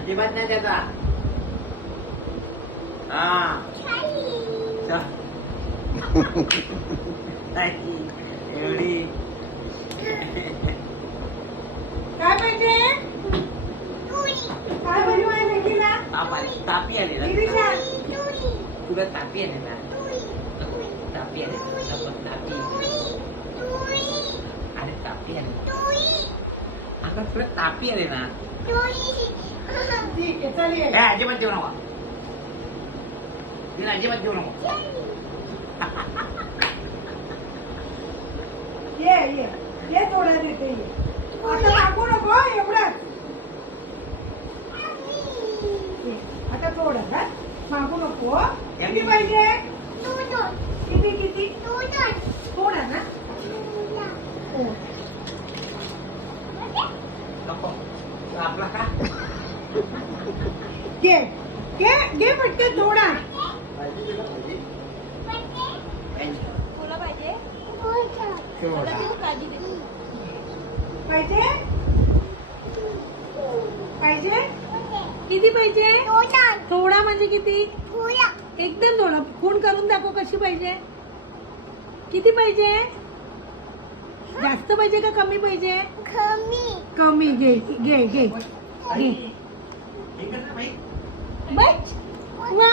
अजिबात नाही त्याचा. हा एवढी काय पाहिजे? काय पाहिजे माझ्या लेकीला? तापी आली ना निरीक्षा. तुला तापी आली ना तापी आली तापी अरे तापी आली अगं तुला तापी आली ना. ठीक आहे चल ये. अजिबात जेवण नको तिला अजिबात जेवण नको. ये ये ये थोडा देते ये. आता मागू नको एवढंच. ये, आता थोडं का मागू नको. किती पाहिजे? किती किती? थोडा ना. हो. नको आपला का घे घे घे पटकन थोडा. तुला पाहिजे? मला देऊ काळजी घे. पाहिजे पाहिजे किती पाहिजे? थोडा म्हणजे किती? एकदम थोडा. खूण करून दाखव कशी पाहिजे. किती पाहिजे? जास्त पाहिजे का कमी पाहिजे? कमी. घे घे घे घे. बस वा